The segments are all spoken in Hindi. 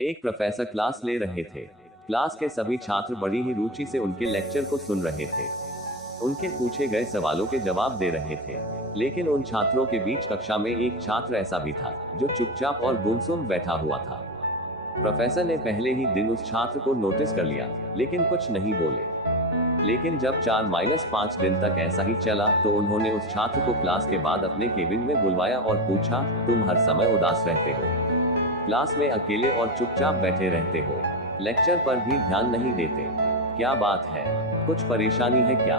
एक प्रोफेसर क्लास ले रहे थे। क्लास के सभी छात्र बड़ी ही रुचि से उनके लेक्चर को सुन रहे थे। उनके पूछे गए सवालों के जवाब दे रहे थे। लेकिन उन छात्रों के बीच कक्षा में एक छात्र ऐसा भी था जो चुपचाप और गुमसुम बैठा हुआ था। प्रोफेसर ने पहले ही दिन उस छात्र को नोटिस कर लिया, लेकिन कुछ नहीं बोले। लेकिन जब 4-5 दिन तक ऐसा ही चला तो उन्होंने उस छात्र को क्लास के बाद अपने केबिन में बुलवाया और पूछा, तुम हर समय उदास रहते हो, क्लास में अकेले और चुपचाप बैठे रहते हो, लेक्चर पर भी ध्यान नहीं देते, क्या बात है, कुछ परेशानी है क्या?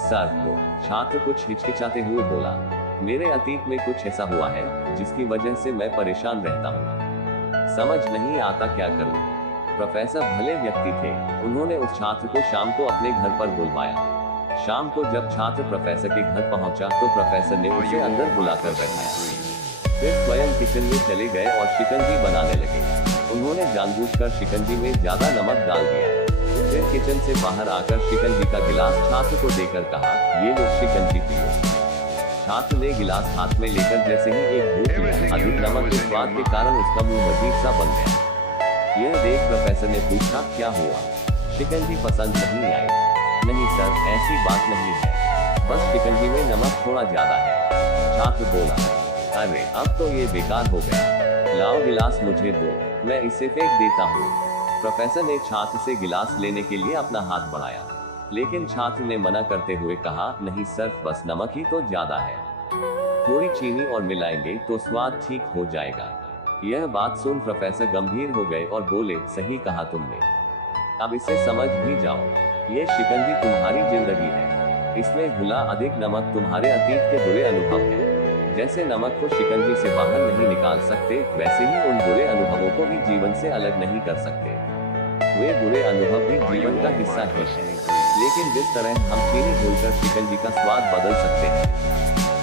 सर, वो छात्र कुछ हिचकिचाते हुए बोला, मेरे अतीत में कुछ ऐसा हुआ है जिसकी वजह से मैं परेशान रहता हूँ, समझ नहीं आता क्या करूँ। प्रोफेसर भले व्यक्ति थे, उन्होंने उस छात्र को शाम को अपने घर पर बुलवाया। शाम को जब छात्र प्रोफेसर के घर पहुंचा तो प्रोफेसर ने उसे अंदर बुलाकर बैठाया। फिर स्वयं किचन में चले गए और शिकंजी बनाने लगे। उन्होंने जानबूझकर शिकंजी में ज्यादा नमक डाल दिया। फिर किचन से बाहर आकर शिकंजी का गिलास छात्र को देकर कहा, ये लो शिकंजी पियो। छात्र ने गिलास हाथ में लेकर जैसे ही एक घूंट लिया, अधिक नमक के स्वाद के कारण उसका मुंह अजीब सा बन गया। यह देख प्रोफेसर ने पूछा, क्या हुआ, शिकंजी पसंद नहीं आई? नहीं सर, ऐसी बात नहीं है, बस शिकंजी में नमक थोड़ा ज्यादा है। छात्र बोला, अरे अब तो ये बेकार हो गया, लाओ गिलास मुझे दो, मैं इसे फेंक देता हूँ। प्रोफेसर ने छात्र से गिलास लेने के लिए अपना हाथ बढ़ाया, लेकिन छात्र ने मना करते हुए कहा, नहीं सर, बस नमक ही तो ज्यादा है, थोड़ी चीनी और मिलाएंगे तो स्वाद ठीक हो जाएगा। यह बात सुन प्रोफेसर गंभीर हो गए और बोले, सही कहा तुमने, अब इसे समझ भी जाओ, ये शिकंजी तुम्हारी जिंदगी है, इसमें घुला अधिक नमक तुम्हारे अतीत के बुरे अनुभव हैं। जैसे नमक को शिकंजी से बाहर नहीं निकाल सकते, वैसे ही उन बुरे अनुभवों को भी जीवन से अलग नहीं कर सकते। वे बुरे अनुभव भी जीवन का हिस्सा ही हैं। लेकिन जिस तरह हम चीनी घोलकर शिकंजी का स्वाद बदल सकते हैं,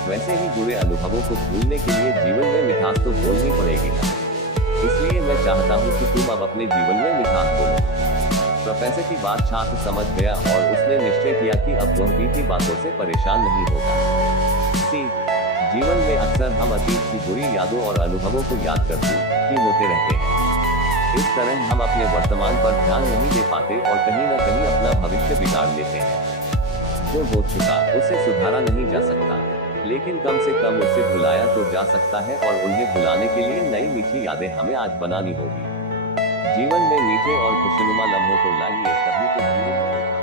वैसे ही बुरे अनुभवों को भूलने के लिए जीवन में मिठास तो घोलनी पड़ेगी ना। इसलिए मैं चाहता हूँ कि तुम अब अपने जीवन में मिठास घोलो। प्रोफेसर की बात छात्र समझ गया और उसने निश्चय किया कि अब वह बीती बातों से परेशान नहीं होगा। जीवन में अक्सर हम अतीत की बुरी यादों और अनुभवों को याद करते ही होते रहते हैं। इस तरह हम अपने वर्तमान पर ध्यान नहीं दे पाते और कहीं न कहीं अपना भविष्य बिगाड़ लेते हैं। जो हो चुका उसे सुधारा नहीं जा सकता, लेकिन कम से कम उसे भुलाया तो जा सकता है और उन्हें भुलाने के लिए नई मीठी यादें हमें आज बनानी होगी। जीवन में मीठे और खुशनुमा लम्हों को लाइए, तभी तो जीवन में